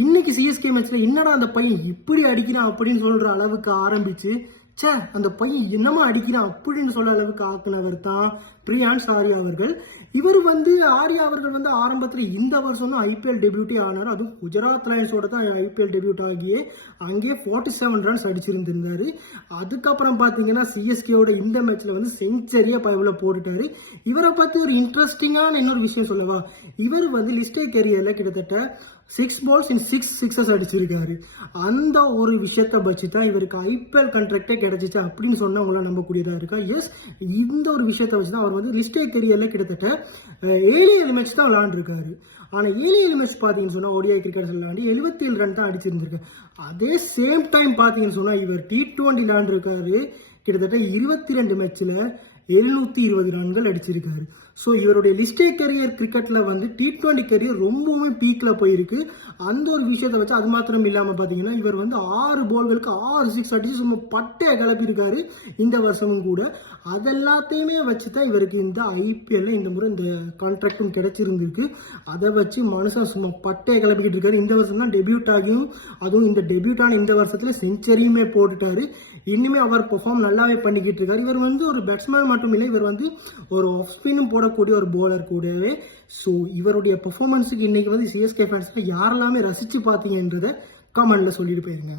இன்னைக்கு சிஎஸ்கே மேட்ச்ல என்னடா அந்த பையன் இப்படி அடிக்கிறான் அப்படின்னு சொல்ற அளவுக்கு ஆரம்பிச்சு அந்த பையன் என்னமா அடிக்கிறான் அப்படின்னு சொல்ற அளவுக்கு ஆக்குனவர் தான் பிரியான்ஸ் ஆர்யா அவர்கள். இவர் ஆர்யா அவர்கள் ஆரம்பத்தில் இந்த வருஷம் தான் ஐபிஎல் டெபியூட்டே ஆனார். அதுவும் குஜராத் லைன்ஸோட தான் ஐபிஎல் டெபியூட் ஆகியே அங்கே 47 ரன்ஸ் அடிச்சிருந்திருந்தாரு. அதுக்கப்புறம் பார்த்தீங்கன்னா சிஎஸ்கேவோட இந்த மேட்ச்ல செஞ்சுரியா பைவில் போட்டுட்டாரு. இவரை பற்றி ஒரு இன்ட்ரெஸ்டிங்கான இன்னொரு விஷயம் சொல்லவா, இவர் லிஸ்டே கேரியர்ல கிட்டத்தட்ட 6 balls in 6 sixes அடிச்சிருக்காரு. அந்த ஒரு விஷயத்தை வச்சு தான் இவருக்கு ஐபிஎல் கான்ட்ராக்டே கிடைச்சிச்சு அப்படின்னு சொன்னா உங்களால் நம்பக்கூடியதாக இருக்கா? எஸ், இந்த ஒரு விஷயத்தை வச்சு தான் அவர் லிஸ்டே கரியர்ல கிட்டத்தட்ட 7 மேட்ச் தான் விளையாண்டுருக்காரு. ஆனால் 7 மேட்ச் பார்த்தீங்கன்னு சொன்னால் ODI கிரிக்கெட் விளையாண்டு 77 ரன் தான் அடிச்சிருந்திருக்காரு. அதே சேம் டைம் பார்த்தீங்கன்னு சொன்னால் இவர் T20 விளையாண்டுருக்காரு. கிட்டத்தட்ட 22 மேட்ச்சில் 720 ரன்கள் அடிச்சிருக்காரு. ஸோ இவருடைய லிஸ்டே கரியர் கிரிக்கெட்டில் T20 கரியர் ரொம்பவுமே பீக்கில் போயிருக்கு. அந்த ஒரு விஷயத்தை வச்சு அது மாத்திரம் இல்லாமல் பார்த்தீங்கன்னா இவர் 6 பால்களுக்கு 6 சிக்ஸ் அடிச்சு சும்மா பட்டையை கிளப்பியிருக்காரு இந்த வருஷமும் கூட. அதெல்லாத்தையுமே வச்சு தான் இவருக்கு இந்த ஐபிஎல்ல இந்த முறை இந்த கான்ட்ராக்டும் கிடைச்சிருந்திருக்கு. அதை வச்சு மனுஷன் சும்மா பட்டையை கிளப்பிக்கிட்டு இருக்காரு. இந்த வருஷம் தான் டெபியூட் ஆகியும், அதுவும் இந்த டெபியூட்டான இந்த வருஷத்துல செஞ்சுரியுமே போட்டுட்டாரு. இன்னுமே அவர் பெர்ஃபார்ம் நல்லாவே பண்ணிக்கிட்டு இருக்காரு. இவர் ஒரு பேட்ஸ்மேன் மட்டும் இல்லை, இவர் ஒரு ஆஃப் ஸ்பின்னும் போடக்கூடிய ஒரு போலர் கூடவே. ஸோ இவருடைய பெர்ஃபார்மன்ஸுக்கு இன்னைக்கு சிஎஸ்கே ஃபேன்ஸ்ல யாரெல்லாமே ரசிச்சு பார்த்தீங்கன்றதை கமெண்ட்ல சொல்லிட்டு போயிருங்க.